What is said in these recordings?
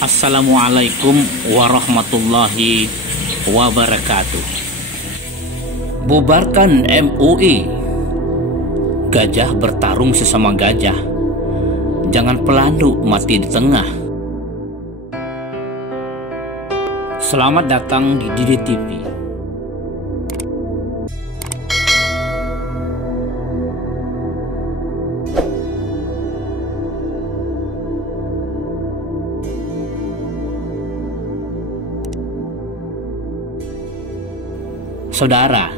Assalamualaikum warahmatullahi wabarakatuh. Bubarkan MUI. Gajah bertarung sesama gajah. Jangan pelanduk mati di tengah. Selamat datang di Didi TV. Saudara,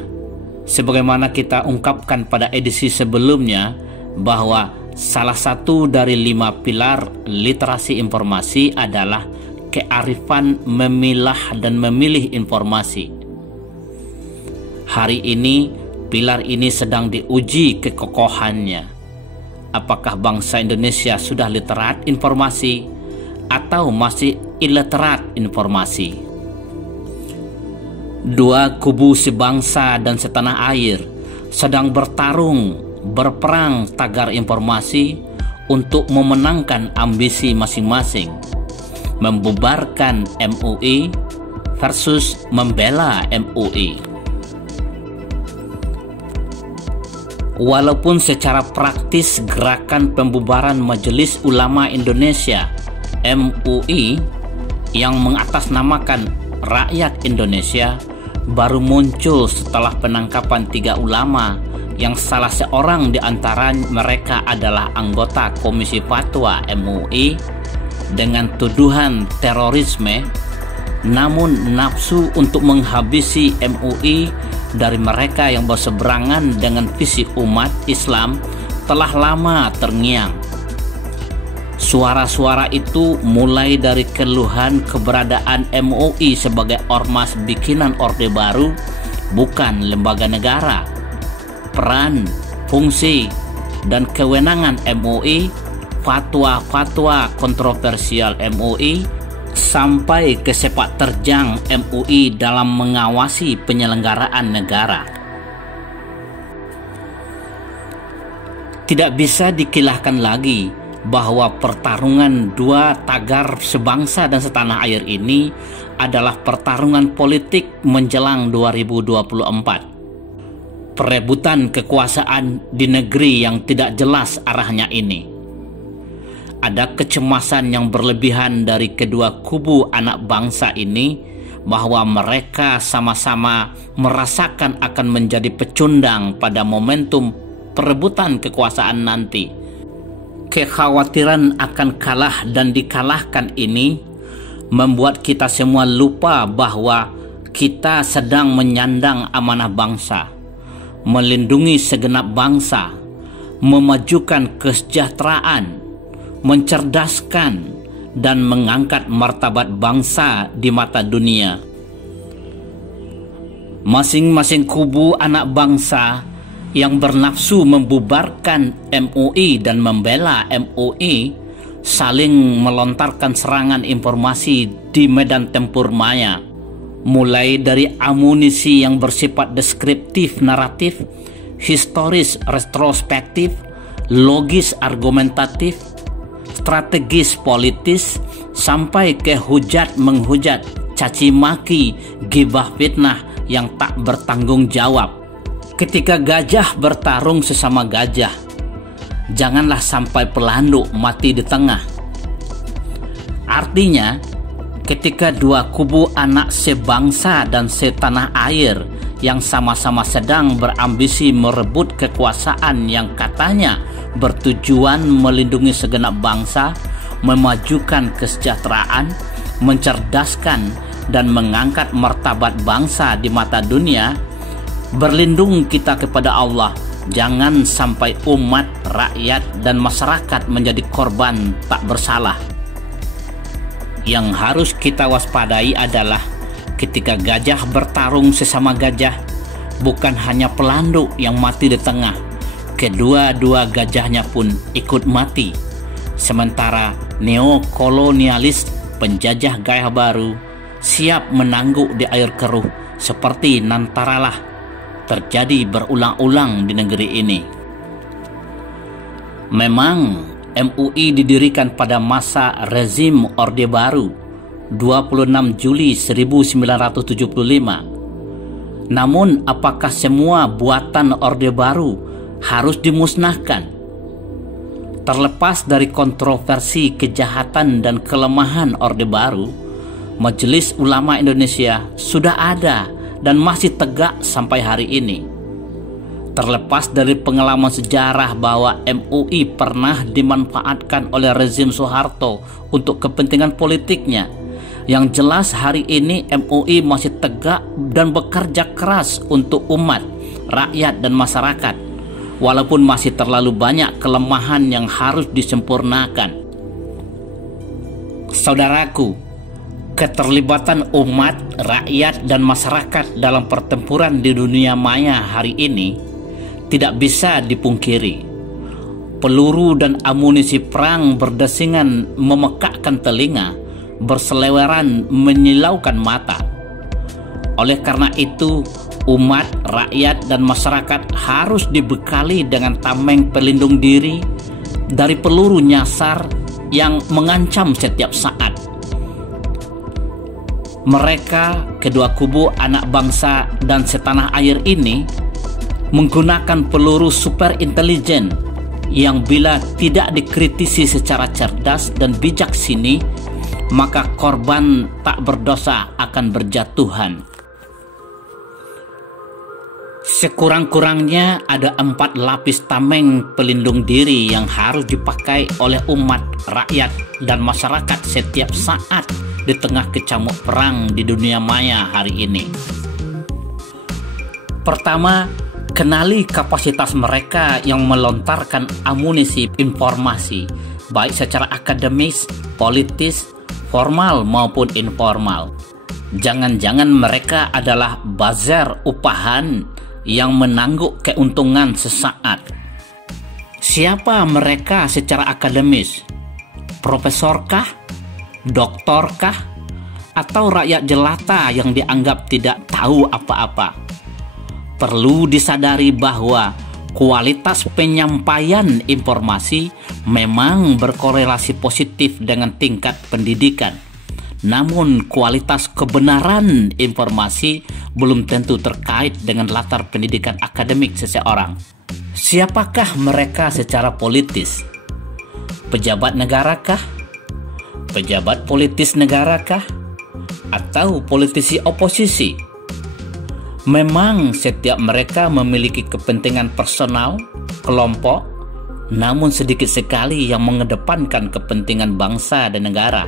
sebagaimana kita ungkapkan pada edisi sebelumnya bahwa salah satu dari 5 pilar literasi informasi adalah kearifan memilah dan memilih informasi. Hari ini, pilar ini sedang diuji kekokohannya. Apakah bangsa Indonesia sudah literat informasi atau masih iliterat informasi? Dua kubu sebangsa dan setanah air sedang berperang tagar informasi untuk memenangkan ambisi masing-masing, membubarkan MUI versus membela MUI. Walaupun secara praktis gerakan pembubaran Majelis Ulama Indonesia MUI yang mengatasnamakan rakyat Indonesia baru muncul setelah penangkapan 3 ulama yang salah seorang di antara mereka adalah anggota Komisi Fatwa MUI dengan tuduhan terorisme. Namun nafsu untuk menghabisi MUI dari mereka yang berseberangan dengan visi umat Islam telah lama terngiang. Suara-suara itu mulai dari keluhan keberadaan MUI sebagai ormas bikinan Orde Baru, bukan lembaga negara, peran, fungsi, dan kewenangan MUI, fatwa-fatwa kontroversial MUI, sampai ke sepak terjang MUI dalam mengawasi penyelenggaraan negara. Tidak bisa dikilahkan lagi bahwa pertarungan dua tagar sebangsa dan setanah air ini adalah pertarungan politik menjelang 2024. Perebutan kekuasaan di negeri yang tidak jelas arahnya ini. Ada kecemasan yang berlebihan dari kedua kubu anak bangsa ini bahwa mereka sama-sama merasakan akan menjadi pecundang pada momentum perebutan kekuasaan nanti. Kekhawatiran akan kalah dan dikalahkan ini membuat kita semua lupa bahwa kita sedang menyandang amanah bangsa, melindungi segenap bangsa, memajukan kesejahteraan, mencerdaskan, dan mengangkat martabat bangsa di mata dunia. Masing-masing kubu anak bangsa yang bernafsu membubarkan MUI dan membela MUI saling melontarkan serangan informasi di medan tempur maya, mulai dari amunisi yang bersifat deskriptif naratif, historis retrospektif, logis argumentatif, strategis politis, sampai ke hujat menghujat, caci maki, gibah fitnah yang tak bertanggung jawab. Ketika gajah bertarung sesama gajah, janganlah sampai pelanduk mati di tengah. Artinya, ketika dua kubu anak sebangsa dan setanah air yang sama-sama sedang berambisi merebut kekuasaan yang katanya bertujuan melindungi segenap bangsa, memajukan kesejahteraan, mencerdaskan, dan mengangkat martabat bangsa di mata dunia, berlindung kita kepada Allah, jangan sampai umat, rakyat, dan masyarakat menjadi korban tak bersalah. Yang harus kita waspadai adalah ketika gajah bertarung sesama gajah, bukan hanya pelanduk yang mati di tengah, kedua-dua gajahnya pun ikut mati. Sementara neokolonialis penjajah gaya baru siap menangguk di air keruh seperti Nantaralah terjadi berulang-ulang di negeri ini. Memang MUI didirikan pada masa rezim Orde Baru 26 Juli 1975. Namun apakah semua buatan Orde Baru harus dimusnahkan? Terlepas dari kontroversi kejahatan dan kelemahan Orde Baru, Majelis Ulama Indonesia sudah ada dan masih tegak sampai hari ini. Terlepas dari pengalaman sejarah bahwa MUI pernah dimanfaatkan oleh rezim Soeharto untuk kepentingan politiknya, yang jelas hari ini MUI masih tegak dan bekerja keras untuk umat, rakyat, dan masyarakat, walaupun masih terlalu banyak kelemahan yang harus disempurnakan. Saudaraku, keterlibatan umat, rakyat, dan masyarakat dalam pertempuran di dunia maya hari ini tidak bisa dipungkiri. Peluru dan amunisi perang berdesingan memekakkan telinga, berseleweran menyilaukan mata. Oleh karena itu, umat, rakyat, dan masyarakat harus dibekali dengan tameng pelindung diri dari peluru nyasar yang mengancam setiap saat. Mereka, kedua kubu anak bangsa dan setanah air ini, menggunakan peluru super intelijen yang bila tidak dikritisi secara cerdas dan bijaksini, maka korban tak berdosa akan berjatuhan. Sekurang-kurangnya ada 4 lapis tameng pelindung diri yang harus dipakai oleh umat, rakyat, dan masyarakat setiap saat di tengah kecamuk perang di dunia maya hari ini. Pertama, kenali kapasitas mereka yang melontarkan amunisi informasi, baik secara akademis, politis, formal maupun informal. Jangan-jangan mereka adalah buzzer upahan yang menangguk keuntungan sesaat. Siapa mereka secara akademis? Profesorkah? Doktorkah? Atau rakyat jelata yang dianggap tidak tahu apa-apa? Perlu disadari bahwa kualitas penyampaian informasi memang berkorelasi positif dengan tingkat pendidikan. Namun kualitas kebenaran informasi belum tentu terkait dengan latar pendidikan akademik seseorang. Siapakah mereka secara politis? Pejabat negarakah? Pejabat politis negarakah? Atau politisi oposisi? Memang setiap mereka memiliki kepentingan personal, kelompok, namun sedikit sekali yang mengedepankan kepentingan bangsa dan negara,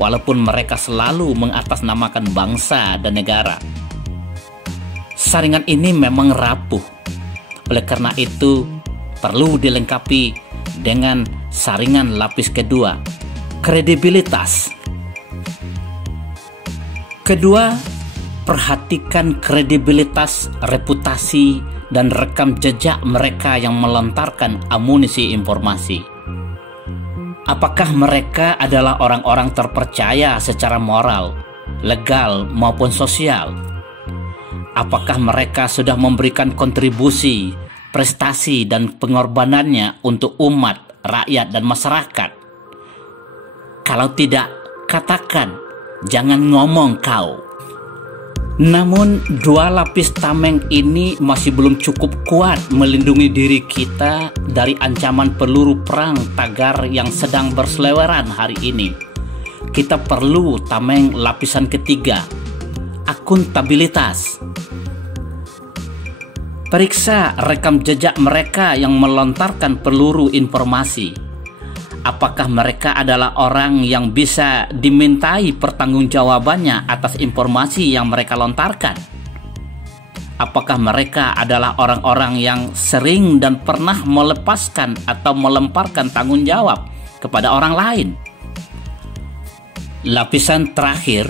walaupun mereka selalu mengatasnamakan bangsa dan negara. Saringan ini memang rapuh. Oleh karena itu, perlu dilengkapi dengan saringan lapis kedua, kredibilitas. Kedua, perhatikan kredibilitas, reputasi, dan rekam jejak mereka yang melontarkan amunisi informasi. Apakah mereka adalah orang-orang terpercaya secara moral, legal, maupun sosial? Apakah mereka sudah memberikan kontribusi, prestasi, dan pengorbanannya untuk umat, rakyat, dan masyarakat? Kalau tidak, katakan, jangan ngomong kau. Namun 2 lapis tameng ini masih belum cukup kuat melindungi diri kita dari ancaman peluru perang tagar yang sedang berseleweran hari ini. Kita perlu tameng lapisan ketiga, akuntabilitas. Periksa rekam jejak mereka yang melontarkan peluru informasi. Apakah mereka adalah orang yang bisa dimintai pertanggungjawabannya atas informasi yang mereka lontarkan? Apakah mereka adalah orang-orang yang sering dan pernah melepaskan atau melemparkan tanggung jawab kepada orang lain? Lapisan terakhir,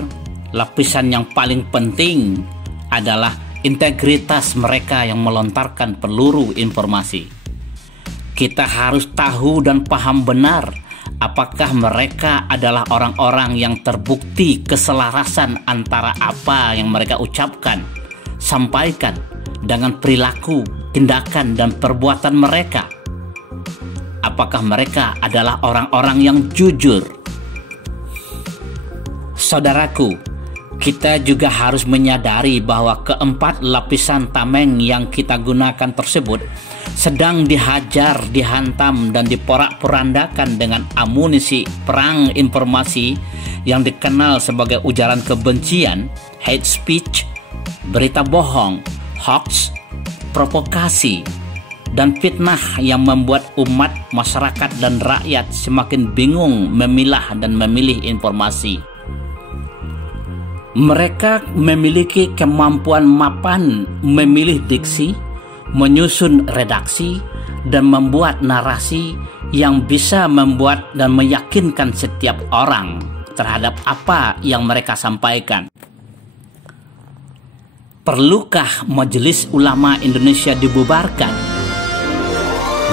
lapisan yang paling penting adalah integritas mereka yang melontarkan peluru informasi. Kita harus tahu dan paham benar apakah mereka adalah orang-orang yang terbukti keselarasan antara apa yang mereka ucapkan, sampaikan dengan perilaku, tindakan, dan perbuatan mereka. apakah mereka adalah orang-orang yang jujur. Saudaraku, kita juga harus menyadari bahwa keempat lapisan tameng yang kita gunakan tersebut sedang dihajar, dihantam, dan diporak-porandakan dengan amunisi perang informasi yang dikenal sebagai ujaran kebencian, hate speech, berita bohong, hoax, provokasi, dan fitnah yang membuat umat, masyarakat, dan rakyat semakin bingung memilah dan memilih informasi. Mereka memiliki kemampuan mapan memilih diksi, menyusun redaksi, dan membuat narasi yang bisa membuat dan meyakinkan setiap orang terhadap apa yang mereka sampaikan. Perlukah Majelis Ulama Indonesia dibubarkan?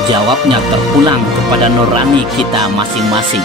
Jawabnya terpulang kepada nurani kita masing-masing.